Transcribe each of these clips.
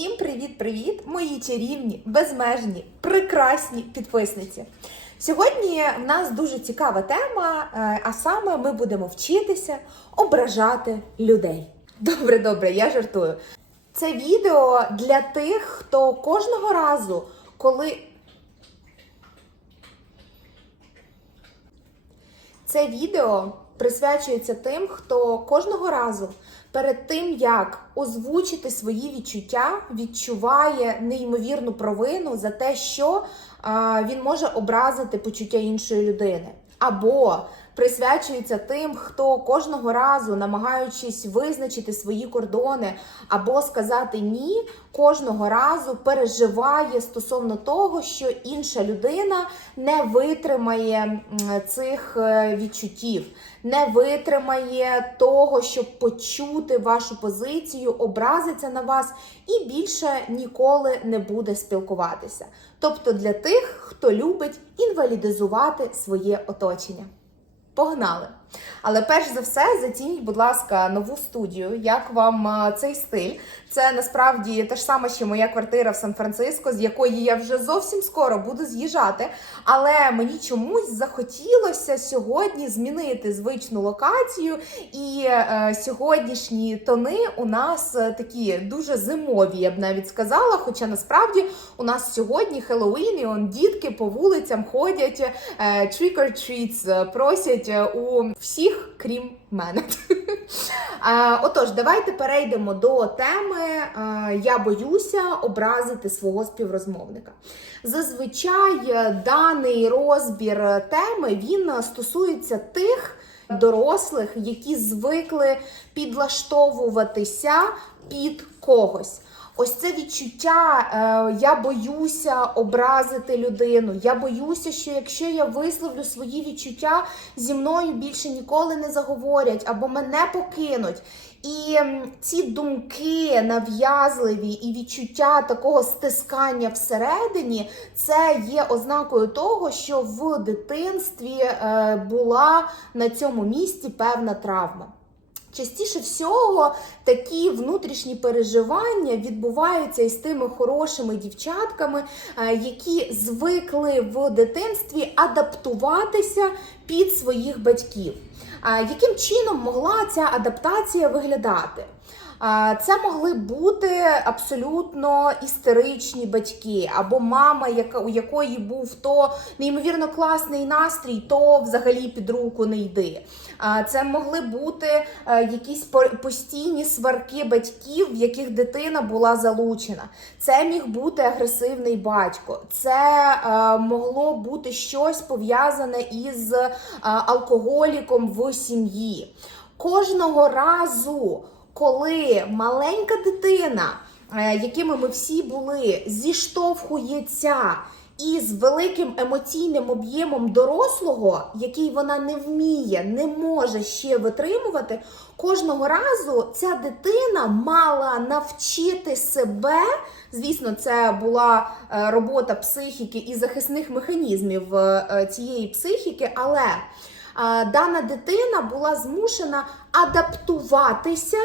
Усім привіт-привіт, мої чарівні, безмежні, прекрасні підписниці. Сьогодні в нас дуже цікава тема, е, а саме ми будемо вчитися ображати людей. Добре, добре, я жартую. Це відео для тих, хто кожного разу, коли Це відео присвячується тим, хто кожного разу перед тим, як озвучити свої відчуття, відчуває неймовірну провину за те, що він може образити почуття іншої людини. Або присвячується тим, хто кожного разу, намагаючись визначити свої кордони або сказати ні, кожного разу переживає стосовно того, що інша людина не витримає цих е, відчуттів, не витримає того, щоб почути вашу позицію, образиться на вас і більше ніколи не буде спілкуватися. Тобто для тих, хто любить інвалідизувати своє оточення. por nada. Але перш за все, зацініть, будь ласка, нову студію. Як вам цей стиль? Це насправді те ж саме, що моя квартира в Сан-Франциско, з якої я вже зовсім скоро буду з'їжджати. Але мені чомусь захотілося сьогодні змінити звичну локацію. І е, сьогоднішні тони у нас е, такі дуже зимові, я б навіть сказала. Хоча насправді у нас сьогодні Хеллоуін, і он дітки по вулицям ходять е, trick or treats, е, просять е, у всіх, крім мене. Отож, давайте перейдемо до теми Я боюся образити свого співрозмовника. Зазвичай е, даний розбір теми він стосується тих дорослих, які звикли підлаштовуватися під когось. Ось це відчуття, е, я боюся образити людину. Я боюся, що якщо я висловлю свої відчуття, зі мною більше ніколи не заговорять або мене покинуть. І ці думки нав'язливі і відчуття такого стискання всередині, це є ознакою того, що в дитинстві е, була на цьому місці певна травма. Частіше всього такі внутрішні переживання відбуваються із тими хорошими дівчатками, е, які звикли в дитинстві адаптуватися під своїх батьків. А Яким чином могла ця адаптація виглядати? Це могли бути абсолютно істеричні батьки, або мама, яка у якої був то неймовірно класний настрій, то взагалі під руку не йди. Це могли бути е, якісь постійні сварки батьків, в яких дитина була залучена. Це міг бути агресивний батько. Це е, могло бути щось пов'язане із е, алкоголіком в сім'ї. Кожного разу коли маленька дитина, е, якими ми всі були, зіштовхується із великим емоційним об'ємом дорослого, який вона не вміє, не може ще витримувати, кожного разу ця дитина мала навчити себе. Звісно, це була е, робота психіки і захисних механізмів е, цієї психіки, але дана дитина була змушена адаптуватися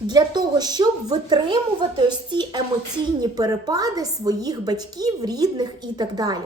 для того, щоб витримувати ось ці емоційні перепади своїх батьків, рідних і так далі.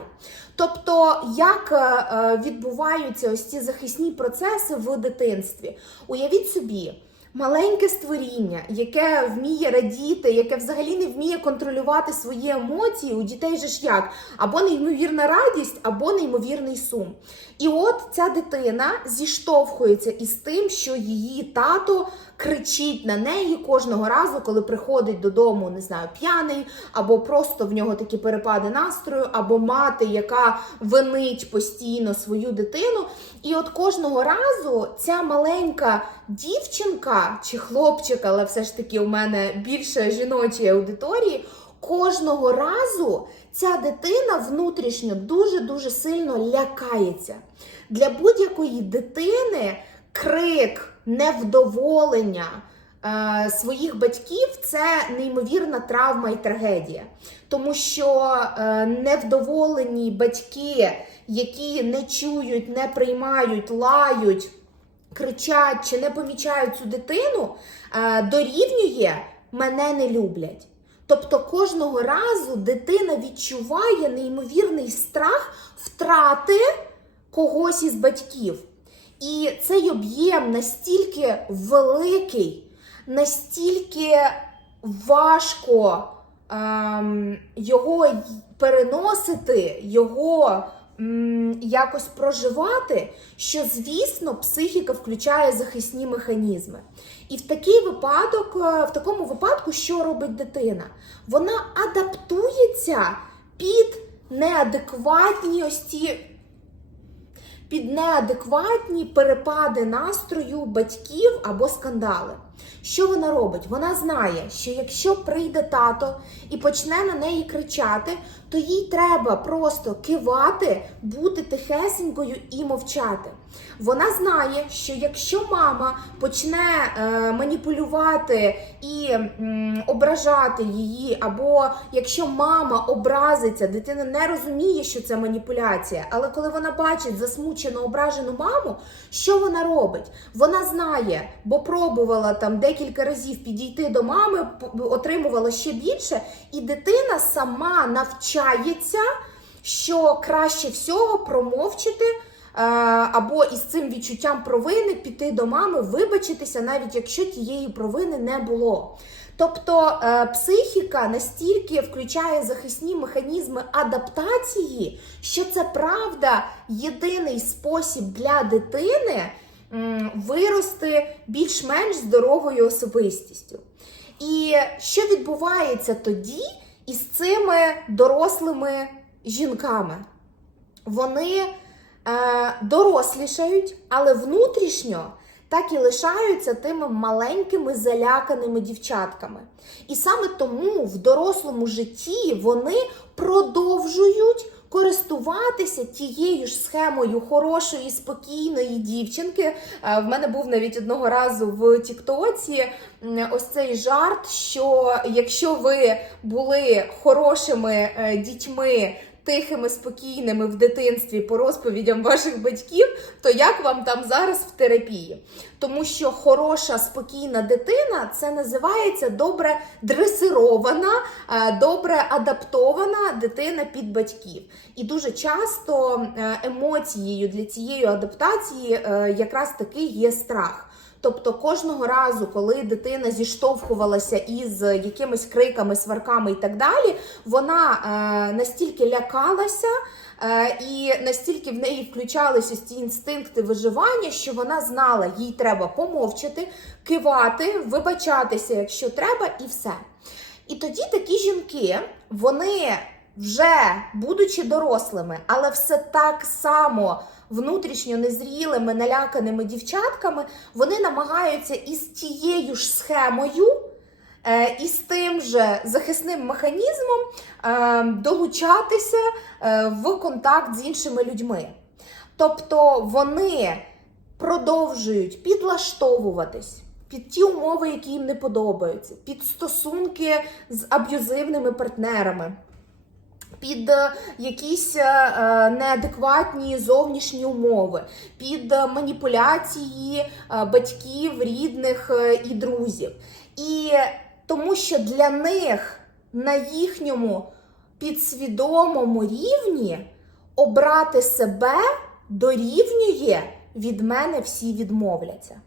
Тобто, як е, е, відбуваються ось ці захисні процеси в дитинстві? Уявіть собі. Маленьке створіння, яке вміє радіти, яке взагалі не вміє контролювати свої емоції, у дітей же ж як або неймовірна радість, або неймовірний сум. І от ця дитина зіштовхується із тим, що її тато кричить на неї кожного разу, коли приходить додому, не знаю, п'яний, або просто в нього такі перепади настрою, або мати, яка винить постійно свою дитину. І от кожного разу ця маленька дівчинка чи хлопчик, але все ж таки у мене більше жіночої аудиторії. Кожного разу ця дитина внутрішньо дуже-дуже сильно лякається. Для будь-якої дитини крик, невдоволення е, своїх батьків це неймовірна травма і трагедія. Тому що е, невдоволені батьки, які не чують, не приймають, лають, кричать чи не помічають цю дитину, е, дорівнює мене не люблять. Тобто кожного разу дитина відчуває неймовірний страх втрати когось із батьків. І цей об'єм настільки великий, настільки важко ем, його переносити, його м, якось проживати, що, звісно, психіка включає захисні механізми. І в такий випадок, е, в такому випадку, що робить дитина? Вона адаптується під неадекватні під неадекватні перепади настрою батьків або скандали. Що вона робить? Вона знає, що якщо прийде тато і почне на неї кричати, то їй треба просто кивати, бути тихесенькою і мовчати. Вона знає, що якщо мама почне е, маніпулювати і ображати її, або якщо мама образиться, дитина не розуміє, що це маніпуляція. Але коли вона бачить засмучену, ображену маму, що вона робить? Вона знає, бо пробувала там декілька разів підійти до мами, отримувала ще більше, і дитина сама навчається, що краще всього промовчити. Е, або із цим відчуттям провини піти до мами, вибачитися, навіть якщо тієї провини не було. Тобто е, психіка настільки включає захисні механізми адаптації, що це правда єдиний спосіб для дитини вирости більш-менш здоровою особистістю. І що відбувається тоді із цими дорослими жінками? Вони дорослішають, але внутрішньо так і лишаються тими маленькими заляканими дівчатками. І саме тому в дорослому житті вони продовжують користуватися тією ж схемою хорошої, спокійної дівчинки. Е, В мене був навіть одного разу в Тіктоці ось цей жарт, що якщо ви були хорошими е, дітьми, тихими, спокійними в дитинстві по розповідям ваших батьків, то як вам там зараз в терапії? Тому що хороша, спокійна дитина це називається добре дресирована, е, добре адаптована дитина під батьків. І дуже часто е, емоцією для цієї адаптації е, якраз таки є страх. Тобто кожного разу, коли дитина зіштовхувалася із якимись криками, сварками і так далі, вона е, настільки лякалася. е, І настільки в неї включалися ці інстинкти виживання, що вона знала, їй треба помовчати, кивати, вибачатися, якщо треба, і все. І тоді такі жінки, вони вже будучи дорослими, але все так само внутрішньо незрілими, наляканими дівчатками, вони намагаються із тією ж схемою. е, І з тим же захисним механізмом е, долучатися е, в контакт з іншими людьми. Тобто вони продовжують підлаштовуватись під ті умови, які їм не подобаються, під стосунки з аб'юзивними партнерами. Під е, якісь е, е, неадекватні зовнішні умови, під маніпуляції батьків, рідних і друзів. І тому що для них на їхньому підсвідомому рівні обрати себе дорівнює від мене всі відмовляться.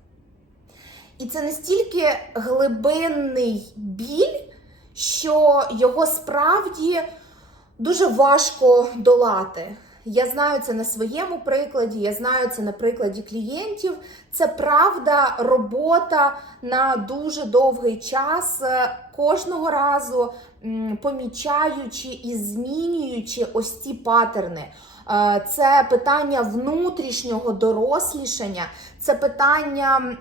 І це настільки глибинний біль, що його справді дуже важко долати. Я знаю це на своєму прикладі, я знаю це на прикладі клієнтів. Це правда робота на дуже довгий час, е, кожного разу помічаючи і змінюючи ось ці патерни. Е, Це питання внутрішнього дорослішання, це питання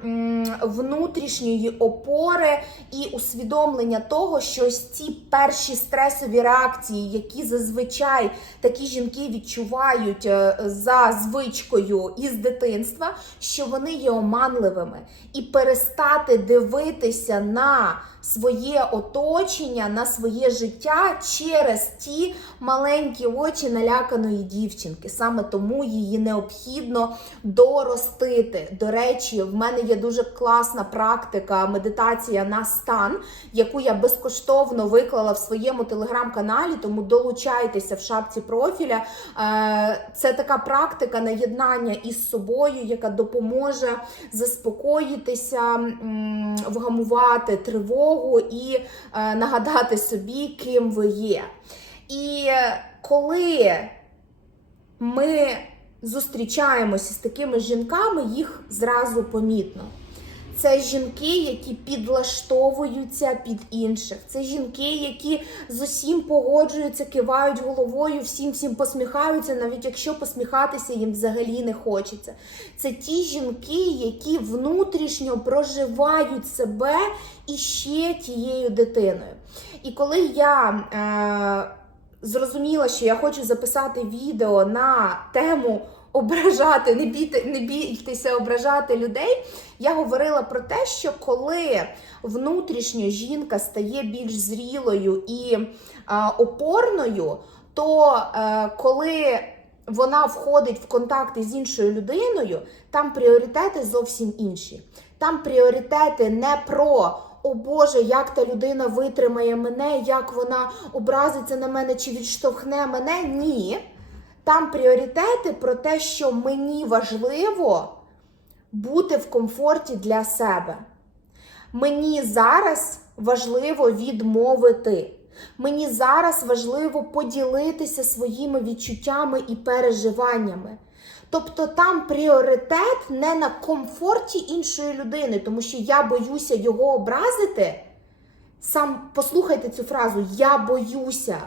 внутрішньої опори і усвідомлення того, що ось ці перші стресові реакції, які зазвичай такі жінки відчувають е, за звичкою із дитинства, що вони є оманливими, і перестати дивитися на своє оточення, на своє життя через ті маленькі очі наляканої дівчинки. Саме тому її необхідно доростити, До речі, в мене є дуже класна практика медитація на стан, яку я безкоштовно виклала в своєму телеграм-каналі, тому долучайтеся в шапці профіля. Е, Це така практика на єднання із собою, яка допоможе заспокоїтися, вгамувати тривогу і е, нагадати собі, ким ви є. І коли ми зустрічаємося з такими жінками, їх зразу помітно. Це жінки, які підлаштовуються під інших. Це жінки, які з усім погоджуються, кивають головою, всім всім посміхаються, навіть якщо посміхатися їм взагалі не хочеться. Це ті жінки, які внутрішньо проживають себе іще тією дитиною. І коли я е, зрозуміла, що я хочу записати відео на тему ображати, не бійте, не бійтеся ображати людей. Я говорила про те, що коли внутрішньо жінка стає більш зрілою і е, опорною, то е, коли вона входить в контакти з іншою людиною, там пріоритети зовсім інші. Там пріоритети не про о Боже, як та людина витримає мене, як вона образиться на мене чи відштовхне мене. Ні. Там пріоритети про те, що мені важливо бути в комфорті для себе. Мені зараз важливо відмовити. Мені зараз важливо поділитися своїми відчуттями і переживаннями. Тобто там пріоритет не на комфорті іншої людини, тому що я боюся його образити. Сам послухайте цю фразу Я боюся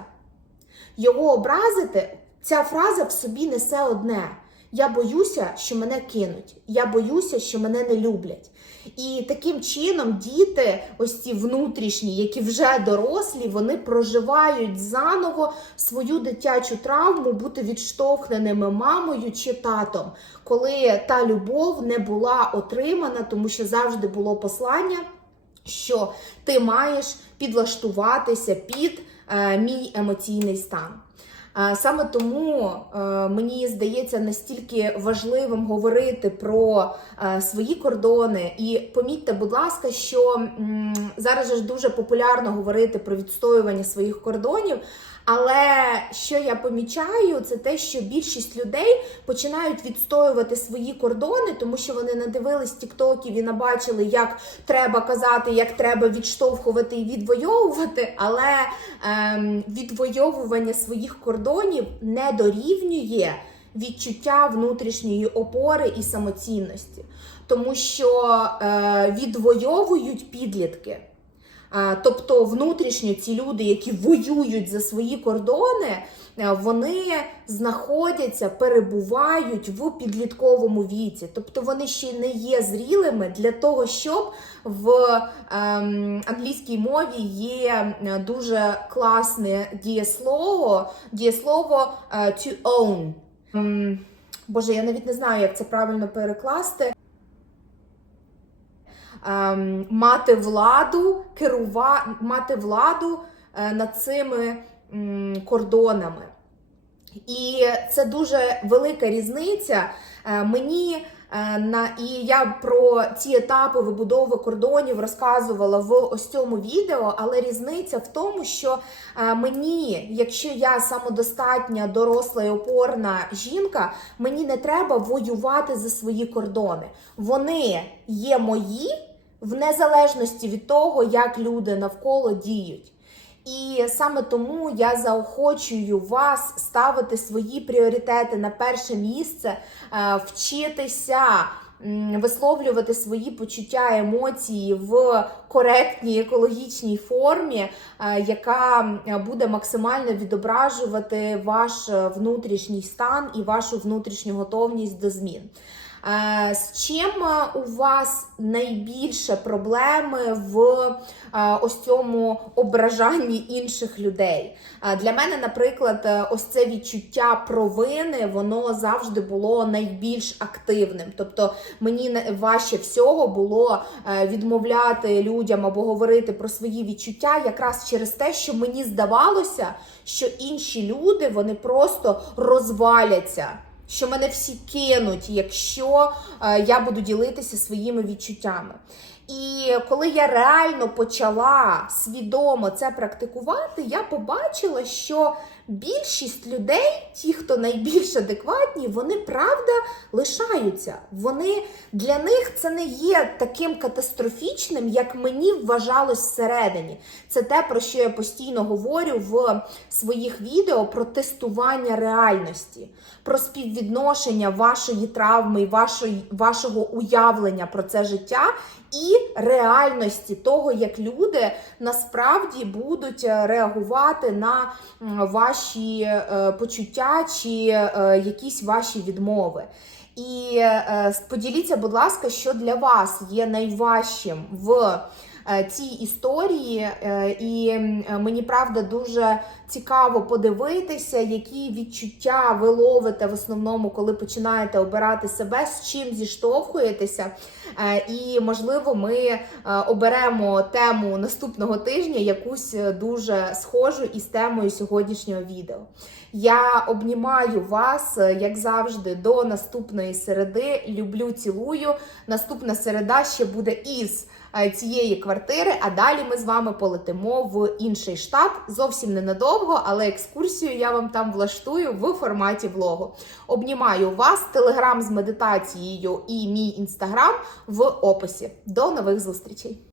його образити. Ця фраза в собі несе одне. Я боюся, що мене кинуть. Я боюся, що мене не люблять. І таким чином діти, ось ці внутрішні, які вже дорослі, вони проживають заново свою дитячу травму бути відштовхненими мамою чи татом, коли та любов не була отримана, тому що завжди було послання, що ти маєш підлаштуватися під е, мій емоційний стан. Саме тому е, мені здається настільки важливим говорити про е, свої кордони. І помітьте, будь ласка, що зараз ж дуже популярно говорити про відстоювання своїх кордонів. Але що я помічаю, це те, що більшість людей починають відстоювати свої кордони, тому що вони надивились тіктоків і набачили, як треба казати, як треба відштовхувати і відвоювати. Але ем, відвоювання своїх кордонів не дорівнює відчуття внутрішньої опори і самоцінності, тому що е, відвоюють підлітки. Тобто внутрішньо ці люди, які воюють за свої кордони, е, вони знаходяться, перебувають в підлітковому віці. Тобто вони ще не є зрілими для того, щоб в ем, англійській мові є е, дуже класне дієслово, дієслово е, to own. Ем, Боже, я навіть не знаю, як це правильно перекласти ем, мати владу, керува... мати владу е, над цими м, кордонами. І це дуже велика різниця. Е, мені е, на і я про ці етапи вибудови кордонів розказувала в ось цьому відео, але різниця в тому, що е, мені, якщо я самодостатня, доросла і опорна жінка, мені не треба воювати за свої кордони. Вони є мої в незалежності від того, як люди навколо діють. І саме тому я заохочую вас ставити свої пріоритети на перше місце, е, вчитися висловлювати свої почуття, емоції в коректній екологічній формі, е, яка буде максимально відображувати ваш е, внутрішній стан і вашу внутрішню готовність до змін. Е, З чим е, у вас найбільше проблеми в е, ось цьому ображанні інших людей? Для мене, наприклад, ось це відчуття провини, воно завжди було найбільш активним. Тобто мені важче всього було відмовляти людям або говорити про свої відчуття, якраз через те, що мені здавалося, що інші люди вони просто розваляться що мене всі кинуть, якщо е, я буду ділитися своїми відчуттями. І коли я реально почала свідомо це практикувати, я побачила, що більшість людей, ті, хто найбільш адекватні, вони правда лишаються. Вони для них це не є таким катастрофічним, як мені вважалось всередині. Це те, про що я постійно говорю в своїх відео про тестування реальності, про співвідношення вашої травми вашої, вашого уявлення про це життя і реальності того, як люди насправді будуть е, реагувати на м, ваші е, почуття чи е, якісь ваші відмови. І е, поділіться, будь ласка, що для вас є найважчим в е, цій історії, е, і мені правда дуже цікаво подивитися, які відчуття ви ловите в основному, коли починаєте обирати себе, з чим зіштовхуєтеся. Е, І можливо, ми е, оберемо тему наступного тижня, якусь е, дуже схожу із темою сьогоднішнього відео. Я обнімаю вас, е, як завжди, до наступної середи. Люблю, цілую. Наступна середа ще буде із е, цієї квартири, а далі ми з вами полетимо в інший штат. Зовсім ненадовго, але екскурсію я вам там влаштую в форматі влогу. Обнімаю вас, телеграм з медитацією і мій інстаграм в описі. До нових зустрічей!